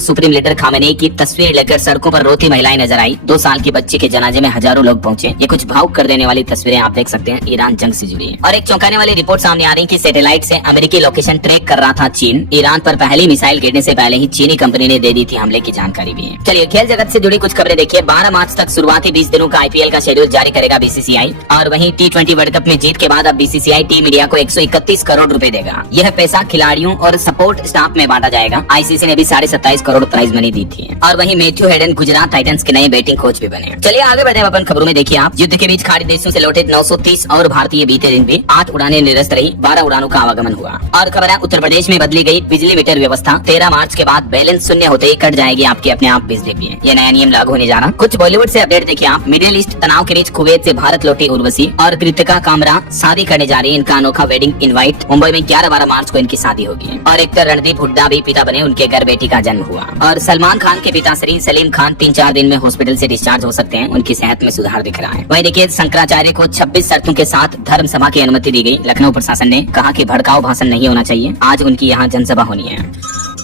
सुप्रीम लीडर खामेनेई की तस्वीर लेकर सड़कों पर रोती महिलाएं नजर आई। 2 साल की बच्ची के जनाजे में हजारों लोग पहुंचे। ये कुछ भावुक कर देने वाली तस्वीरें आप देख सकते हैं। ईरान जंग से जुड़ी है। और एक चौंकाने वाली रिपोर्ट सामने आ रही है कि सैटेलाइट से अमेरिकी लोकेशन ट्रैक कर रहा था चीन। ईरान पर पहली मिसाइल गिरने से पहले ही चीनी कंपनी ने दे दी थी हमले की जानकारी भी है। चलिए खेल जगत से जुड़ी कुछ खबरें देखिए। 12 मार्च तक शुरुआती 20 दिनों का आईपीएल का शेड्यूल जारी करेगा बीसीसीआई। और वहीं T20 वर्ल्ड कप में जीत के बाद अब बीसीसीआई टीम इंडिया को 131 करोड़ रुपए देगा। यह पैसा खिलाड़ियों और सपोर्ट स्टाफ में बांटा जाएगा। आईसीसी ने भी 27.5 करोड़ प्राइज मनी दी थी। और वहीं मैथ्यू हेडन गुजरात टाइटंस के नए बैटिंग कोच भी बने। चलिए आगे बढ़ते हैं अपन खबरों में। देखिए आप, युद्ध के बीच खाड़ी देशों से लौटे 930 और भारतीय बीते दिन भी 8 उड़ानें निरस्त रही। 12 उड़ानों का आवागमन हुआ। और खबर है, उत्तर प्रदेश में बदली गई बिजली मीटर व्यवस्था। 13 मार्च के बाद बैलेंस शून्य होते ही कट जाएगी आपकी अपने आप बिजली भी। ये नया नियम लागू होने जा रहा। कुछ बॉलीवुड से अपडेट देखिए आप। मिडिल ईस्ट तनाव के बीच कुवैत से भारत लौटी उर्वशी और कृतिका कामरा शादी करने जा रही है। इनका अनोखा वेडिंग इनवाइट। मुंबई में 11-12 मार्च को इनकी शादी होगी। और एक्टर रणदीप हुड्डा भी पिता बने। उनके घर बेटी का जन्म हुआ। और सलमान खान के पिता श्री सलीम खान 3-4 दिन में हॉस्पिटल से डिस्चार्ज हो सकते हैं। उनकी सेहत में सुधार दिख रहा है। वहीं देखिए, शंकराचार्य को 26 शर्तों के साथ धर्म सभा की अनुमति दी गई। लखनऊ प्रशासन ने कहा कि भड़काऊ भाषण नहीं होना चाहिए। आज उनकी यहाँ जनसभा होनी है।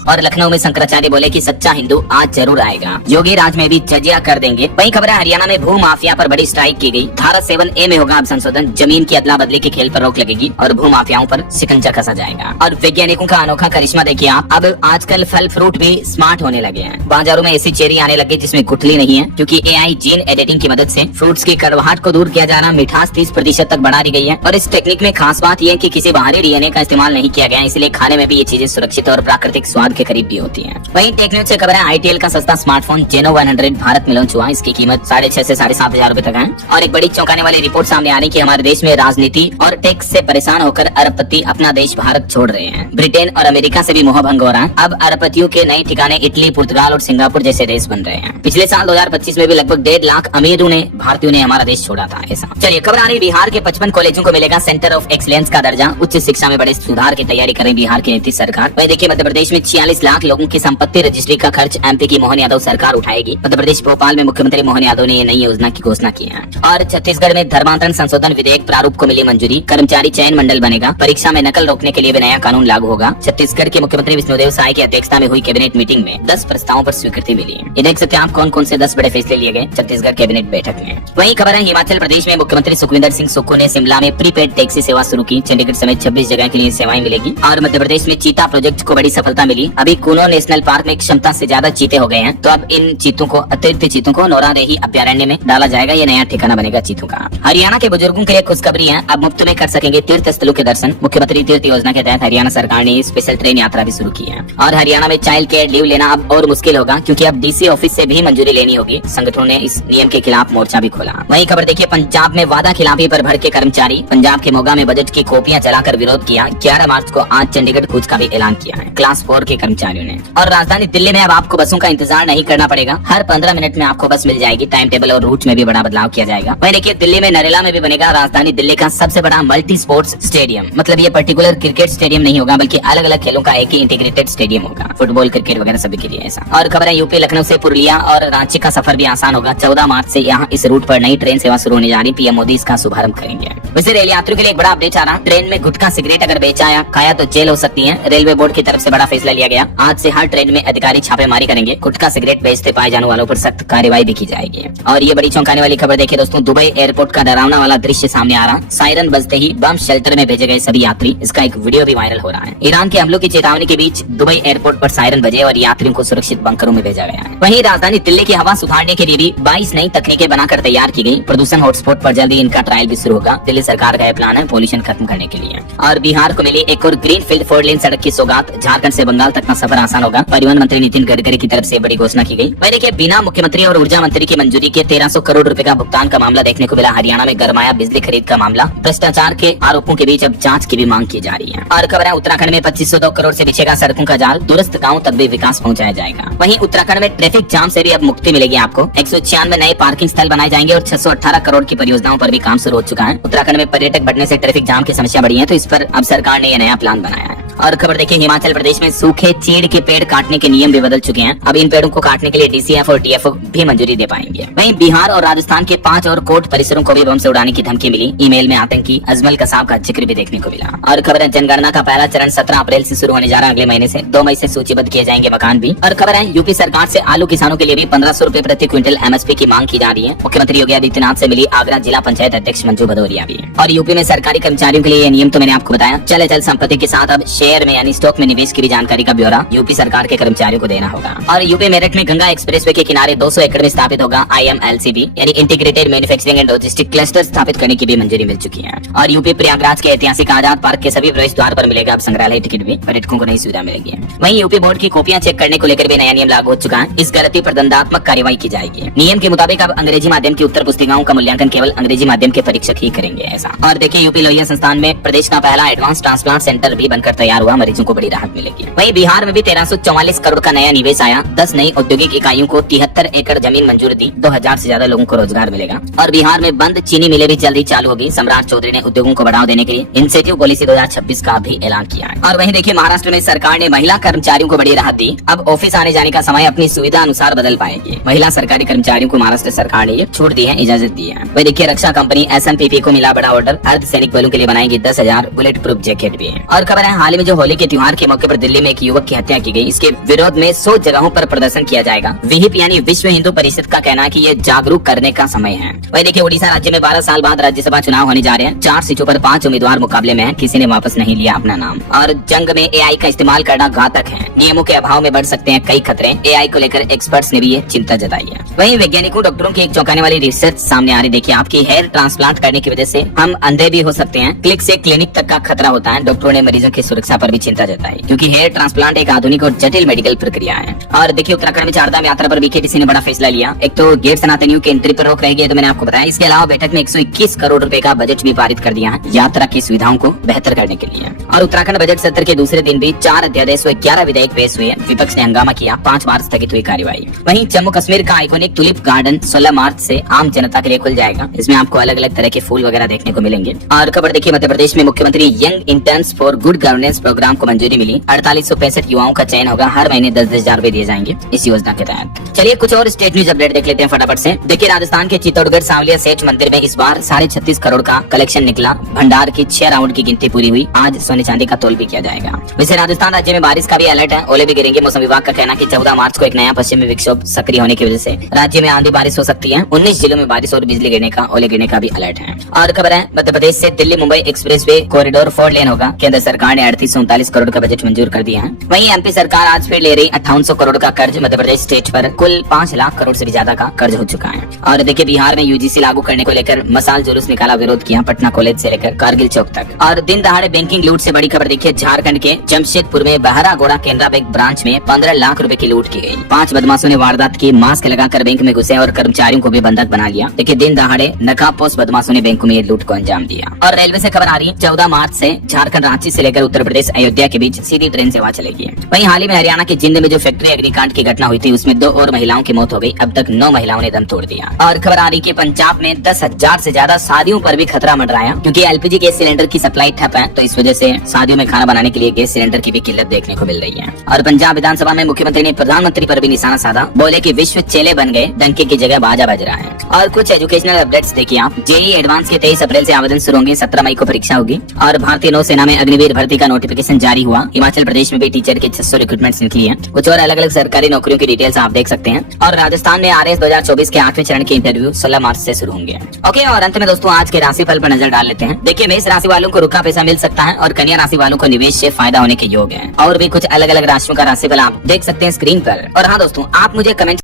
और लखनऊ में शंकराचार्य बोले कि सच्चा हिंदू आज जरूर आएगा। योगी राज में भी जजिया कर देंगे। वहीं खबर है, हरियाणा में भू माफिया पर बड़ी स्ट्राइक की गई। धारा 7A में होगा अब संशोधन। जमीन की अदला बदली के खेल पर रोक लगेगी और भू माफियाओं पर शिकंजा कसा जाएगा। और वैज्ञानिकों का अनोखा करिश्मा देखिए आप। अब आजकल फल फ्रूट भी स्मार्ट होने लगे हैं। बाजारों में ऐसी चेरी आने लगी जिसमें गुठली नहीं है, क्योंकि AI जीन एडिटिंग की मदद से फ्रूट्स की कड़वाहट को दूर किया जा रहा। मिठास 30% तक बढ़ा दी गई है। और इस टेक्निक में खास बात यह है कि किसी बाहरी DNA का इस्तेमाल नहीं किया गया, इसलिए खाने में भी ये चीजें सुरक्षित और प्राकृतिक स्वाद के करीब भी होती है। वहीं टेक न्यूज से खबर है, ITL का सस्ता स्मार्टफोन Geno 100 भारत में लॉन्च हुआ। इसकी कीमत 6,500 से 7,500 रुपए तक है। और एक बड़ी चौंकाने वाली रिपोर्ट सामने आ रही कि हमारे देश में राजनीति और टैक्स से परेशान होकर अरबपति अपना देश भारत छोड़ रहे हैं। ब्रिटेन और अमेरिका से भी मोह भंग हो रहा है। अब अरबपतियों के नए ठिकाने इटली, पुर्तगाल और सिंगापुर जैसे देश बन रहे हैं। पिछले साल 2025 में भी लगभग 1.5 लाख अमीरों ने भारतीयों ने हमारा देश छोड़ा था। ऐसा चलिए खबर आ रही, बिहार के 55 कॉलेजों को मिलेगा सेंटर ऑफ एक्सीलेंस का दर्जा। उच्च शिक्षा में बड़े सुधार की तैयारी करें बिहार की नीतीश सरकार। वही देखिए, मध्य प्रदेश में 46 लाख लोगों की संपत्ति रजिस्ट्री का खर्च MP की मोहन यादव सरकार उठाएगी। मध्य प्रदेश भोपाल में मुख्यमंत्री मोहन यादव ने नई योजना की घोषणा की है। और छत्तीसगढ़ में धर्मांतरण संशोधन विधेयक प्रारूप को मिली मंजूरी। कर्मचारी चयन मंडल बनेगा। परीक्षा में नकल रोकने के लिए भी नया कानून लागू होगा। छत्तीसगढ़ के मुख्यमंत्री विष्णुदेव साय की अध्यक्षता में हुई कैबिनेट मीटिंग में 10 प्रस्तावों पर स्वीकृति मिली। ये देख सकते हैं आप कौन कौन से 10 बड़े फैसले लिए गए छत्तीसगढ़ कैबिनेट बैठक में। वहीं खबर है, हिमाचल प्रदेश में मुख्यमंत्री सुखविंदर सिंह सुक्खू ने शिमला में प्रीपेड टैक्सी सेवा शुरू की। चंडीगढ़ समेत 26 जगह के लिए सेवाएं मिलेगी। और मध्य प्रदेश में चीता प्रोजेक्ट को बड़ी सफलता मिली। अभी कूनो नेशनल पार्क में क्षमता से ज्यादा चीते हो गए हैं। तो अब इन चीतों को, अतिरिक्त चीतों को नौरादेही अभ्यारण्य में डाला जाएगा। ये नया ठिकाना बनेगा चीतों का। हरियाणा के बुजुर्गों के लिए खुशखबरी है, अब मुफ्त में कर सकेंगे तीर्थ स्थलों के दर्शन। मुख्यमंत्री तीर्थ योजना के तहत हरियाणा सरकार ने स्पेशल ट्रेन यात्रा भी शुरू की है। और हरियाणा में चाइल्ड केयर लीव लेना अब और मुश्किल होगा, क्योंकि अब DC ऑफिस से भी मंजूरी लेनी होगी। संगठनों ने इस नियम के खिलाफ मोर्चा भी खोला। वहीं खबर देखिए, पंजाब में वादा खिलाफी पर भड़के कर्मचारी। पंजाब के मोगा में बजट की कॉपियां चलाकर विरोध किया। 11 मार्च को आज चंडीगढ़ कूच का भी ऐलान किया है क्लास 4 के कर्मचारियों ने। और राजधानी दिल्ली में अब आपको बसों का इंतजार नहीं करना पड़ेगा। हर 15 मिनट में आपको बस मिल जाएगी। टाइम टेबल और रूट में भी बड़ा बदलाव किया जाएगा। वहीं देखिए, दिल्ली में नरेला में भी बनेगा राजधानी दिल्ली का सबसे बड़ा मल्टी स्पोर्ट्स स्टेडियम। मतलब ये पर्टिकुलर क्रिकेट स्टेडियम नहीं होगा, बल्कि अलग अलग खेलों का एक ही इंटीग्रेटेड स्टेडियम होगा। फुटबॉल, क्रिकेट वगैरह सभी के लिए ऐसा। और खबर है, यूपी लखनऊ से पुरुलिया और रांची का सफर भी आसान होगा। 14 मार्च से यहाँ इस रूट पर नई ट्रेन सेवा शुरू होने जा रही। PM मोदी इसका शुभारंभ करेंगे। वैसे रेल यात्रियों के लिए एक बड़ा अपडेट आ रहा। ट्रेन में गुटखा सिगरेट अगर बेचा या खाया तो जेल हो सकती है। रेलवे बोर्ड की तरफ से बड़ा फैसला लिया गया। आज से हर ट्रेन में अधिकारी छापेमारी करेंगे। गुटखा सिगरेट बेचते पाए जाने वालों पर सख्त कार्रवाई भी की जाएगी। और ये बड़ी चौंकाने वाली खबर देखिए दोस्तों, दुबई एयरपोर्ट का डरावना वाला दृश्य सामने आ रहा। सायरन बजते ही बम शेल्टर में भेजे गए सभी यात्री। इसका एक वीडियो भी वायरल हो रहा है। ईरान के हमलों की चेतावनी के बीच दुबई एयरपोर्ट पर सायरन बजे और यात्रियों को सुरक्षित बंकरों में भेजा गया है। वहीं राजधानी दिल्ली की हवा सुधारने के लिए भी 22 नई तकनीकें बनाकर तैयार की गई। प्रदूषण हॉटस्पॉट पर जल्दी इनका ट्रायल भी शुरू होगा। दिल्ली सरकार का प्लान है पोल्यूशन खत्म करने के लिए। और बिहार को मिली एक और ग्रीन फील्ड 4 लेन सड़क की सौगात। झारखंड से बंगाल तक का सफर आसान होगा। परिवहन मंत्री नितिन गडकरी की तरफ से बड़ी घोषणा की गई। वही देखिए, बिना मुख्यमंत्री और ऊर्जा मंत्री की मंजूरी के 1300 करोड़ रुपए का भुगतान का मामला देखने को मिला। हरियाणा में गरमाया बिजली खरीद का मामला। भ्रष्टाचार के आरोपों के बीच अब जांच की भी मांग की जा रही है। और खबर है, उत्तराखंड में 2502 करोड़ से बिछेगा सड़कों का जाल, दूरस्थ गाँव तक भी विकास पहुँचाया जाएगा। वहीं उत्तराखंड में ट्रैफिक जाम से भी अब मुक्ति मिलेगी आपको। 196 नए पार्किंग स्थल बनाए जाएंगे और 618 करोड़ की परियोजनाओं पर भी काम शुरू हो चुका है। उत्तराखंड में पर्यटक बढ़ने से ट्रैफिक जाम की समस्या बढ़ी है, तो इस पर अब सरकार ने यह नया प्लान बनाया है। और खबर देखिए, हिमाचल प्रदेश में सूखे चीड़ के पेड़ काटने के नियम भी बदल चुके हैं। अब इन पेड़ों को काटने के लिए डीसीएफ और डीएफओ भी मंजूरी दे पाएंगे। वहीं बिहार और राजस्थान के 5 और कोर्ट परिसरों को भी बम से उड़ाने की धमकी मिली। ईमेल में आतंकी अजमल कसाब का जिक्र भी देखने को मिला। और खबर है, जनगणना का पहला चरण 17 अप्रैल से शुरू होने जा रहा है, अगले महीने से। 2 मई से सूचीबद्ध किए जाएंगे मकान भी। और खबर है, यूपी सरकार से आलू किसानों के लिए भी 1500 रुपए प्रति क्विंटल एमएसपी की मांग की जा रही है। मुख्यमंत्री योगी आदित्यनाथ से मिली आगरा जिला पंचायत अध्यक्ष मंजू भदौरिया भी। और यूपी में सरकारी कर्मचारियों के लिए ये नियम तो मैंने आपको बताया। चल अचल संपत्ति के साथ अब शेयर में यानी स्टॉक में निवेश की भी जानकारी का ब्यौरा यूपी सरकार के कर्मचारियों को देना होगा। और यूपी मेरठ में गंगा एक्सप्रेसवे के किनारे 200 एकड़ में स्थापित होगा IMLCB यानी integrated manufacturing and logistic cluster स्थापित करने की भी मंजूरी मिल चुकी है। और यूपी प्रयागराज के ऐतिहासिक आजाद पार्क के सभी प्रवेश द्वार पर मिलेगा अब संग्रहालय टिकट भी, पर्यटकों को नई सुविधा मिलेगी। वहीं यूपी बोर्ड की कॉपियां चेक करने को लेकर भी नया नियम लागू हो चुका है। इस गलती पर दंडात्मक कार्रवाई की जाएगी। नियम के मुताबिक अब अंग्रेजी माध्यम की उत्तर पुस्तिकाओं का मूल्यांकन केवल अंग्रेजी माध्यम के परीक्षक ही करेंगे ऐसा। और देखिए, यूपी लोहिया संस्थान में प्रदेश का पहला एडवांस ट्रांसप्लांट सेंटर भी बनकर तैयार हुआ, मरीजों को बड़ी राहत मिलेगी। वहीं बिहार में भी 1344 करोड़ का नया निवेश आया। 10 नई औद्योगिक इकाइयों को 73 एकड़ जमीन मंजूर दी। 2000 से ज्यादा लोगों को रोजगार मिलेगा। और बिहार में बंद चीनी मिलें भी जल्द ही चालू होगी। सम्राट चौधरी ने उद्योगों को बढ़ावा देने के लिए इंसेंटिव पॉलिसी 2026 का भी ऐलान किया है। और वहीं देखिए, महाराष्ट्र में सरकार ने महिला कर्मचारियों को बड़ी राहत दी। अब ऑफिस आने जाने का समय अपनी सुविधा अनुसार बदल पाएगी। महिला सरकारी कर्मचारियों को महाराष्ट्र सरकार ने ये छूट दी है, इजाजत दी है। वही देखिए, रक्षा कंपनी SNPP को मिला बड़ा ऑर्डर। अर्धसैनिक बलों के लिए बनाएगी 10,000 बुलेट प्रूफ जैकेट भी। और खबर है, हाल ही में जो होली के त्योहार के मौके पर दिल्ली में एक युवक की हत्या की गई, इसके विरोध में 100 जगहों पर प्रदर्शन किया जाएगा। विहिप यानी विश्व हिंदू परिषद का कहना है कि ये जागरूक करने का समय है। वही देखिए, उड़ीसा राज्य में 12 साल बाद राज्यसभा चुनाव होने जा रहे हैं। 4 सीटों पर 5 उम्मीदवार मुकाबले में हैं। किसी ने वापस नहीं लिया अपना नाम। और जंग में AI का इस्तेमाल करना घातक है। नियमों के अभाव में बढ़ सकते हैं कई खतरे। AI को लेकर एक्सपर्ट्स ने भी ये चिंता जताई है। वहीं वैज्ञानिकों डॉक्टरों की एक चौंकाने वाली रिसर्च सामने आ रही। देखिए, आपकी हेयर ट्रांसप्लांट करने की वजह से हम अंधे भी हो सकते हैं। क्लिक से क्लिनिक तक का खतरा होता है। डॉक्टरों ने मरीजों की सुरक्षा पर भी चिंता जताई, क्योंकि हेयर ट्रांसप्लांट एक आधुनिक और जटिल मेडिकल प्रक्रिया है। और देखिए, उत्तराखंड में चारधाम यात्रा पर BKTC ने बड़ा फैसला लिया। एक तो गैर सनातनियों की एंट्री पर रोक रहेगी, तो मैंने आपको बताया। इसके अलावा बैठक में 121 करोड़ रुपए का बजट भी पारित कर दिया है यात्रा की सुविधाओं को बेहतर करने के लिए। और उत्तराखंड बजट सत्र के दूसरे दिन भी 4 अध्यादेश व 11 विधेयक पेश हुए। विपक्ष ने हंगामा किया। 5 बार स्थगित हुई कार्यवाही। वहीं जम्मू कश्मीर का आइकॉनिक टुलिप गार्डन 16 मार्च से आम जनता के लिए खुल जाएगा। इसमें आपको अलग अलग तरह के फूल वगैरह देखने को मिलेंगे। और खबर देखिए, मध्य प्रदेश में मुख्यमंत्री young interns for good governance programme को मंजूरी मिली। 4865 युवाओं का चयन होगा। हर महीने 10-10 हजार रुपए दिए जाएंगे इस योजना के तहत। चलिए कुछ और स्टेट न्यूज अपडेट देख लेते हैं फटाफट से। देखिए, राजस्थान के चित्तौड़गढ़ सांवलिया सेठ मंदिर में इस बार 36.5 करोड़ का कलेक्शन निकला। भंडार की 6 राउंड की गिनती पूरी हुई। आज सोने चांदी का तोल भी किया जाएगा। वैसे राजस्थान राज्य में बारिश का भी अलर्ट है। ओले भी गिरेंगे। मौसम विभाग का कहना है कि 14 मार्च को एक नया पश्चिमी विक्षोभ सक्रिय होने की वजह से राज्य में आंधी बारिश हो सकती है। 19 जिलों में बारिश और बिजली गिरने का, ओले गिरने का भी अलर्ट है। और खबर है, मध्य प्रदेश से दिल्ली मुंबई एक्सप्रेसवे कॉरिडोर 4 लेन होगा। केंद्र सरकार ने 3839 करोड़ का बजट मंजूर कर दिया है। वहीं MP सरकार आज फिर ले रही 5800 करोड़ का कर्ज। मध्य प्रदेश स्टेट पर कुल 5 लाख करोड़ से भी ज्यादा का कर्ज हो चुका है। और देखिए, बिहार में UGC लागू करने को लेकर मसाल जुलूस निकाला, विरोध किया पटना कॉलेज से लेकर कारगिल चौक तक। और दिन दहाड़े बैंकिंग लूट से बड़ी खबर देखिए, झारखंड के जमशेदपुर में बहरागोड़ा केनरा बैंक ब्रांच में 15 लाख रुपए की लूट की गई। 5 बदमाशों ने वारदात की। मास्क लगाकर बैंक में घुसे और कर्मचारियों को भी बंधक बना लिया। देखिए, दिन दहाड़े नकाबपोश बदमाशों ने बैंक में लूट को अंजाम दिया। और रेलवे से खबर आ रही है, 14 मार्च से झारखंड रांची से लेकर उत्तर प्रदेश अयोध्या के बीच सीधी ट्रेन सेवा चलेगी। वहीं हाल ही में हरियाणा के जिंद में जो फैक्ट्री अग्निकांड की घटना हुई थी, उसमें 2 और महिलाओं की मौत हो गई। अब तक 9 महिलाओं ने दम तोड़ दिया। और खबर आ रही है, पंजाब में 10,000 से ज्यादा शादियों पर भी खतरा मंडराया, क्योंकि LPG गैस सिलेंडर की सप्लाई ठप है। तो इस वजह से शादियों में खाना बनाने के लिए गैस सिलेंडर की भी किल्लत देखने को मिल रही है। और पंजाब विधानसभा में मुख्यमंत्री ने प्रधानमंत्री पर भी निशाना साधा। बोले कि विश्व चेले बन गए, डंके की जगह बाजा बज रहा है। और कुछ एजुकेशनल अपडेट्स देखिए आप। JEE एडवांस के 23 अप्रैल से आवेदन शुरू होंगे। 17 मई को परीक्षा होगी। और भारतीय नौसेना में अग्निवीर भर्ती का नोटिफिकेशन जारी हुआ। हिमाचल प्रदेश में भी टीचर के 600 रिक्रूटमेंट्स निकली है। कुछ और अलग अलग सरकारी नौकरियों की डिटेल्स आप देख सकते हैं। और राजस्थान में RS 2024 के 8वें चरण के इंटरव्यू 16 मार्च से शुरू होंगे। ओके, और अंत में दोस्तों आज के राशिफल पर नजर डाल लेते हैं। देखिए, मेष राशि वालों को रुका पैसा मिल सकता है और कन्या राशि वालों को निवेश से फायदा होने के योग है। और भी कुछ अलग अलग राशियों का राशिफल आप देख सकते हैं स्क्रीन पर। और हाँ दोस्तों, आप मुझे कमेंट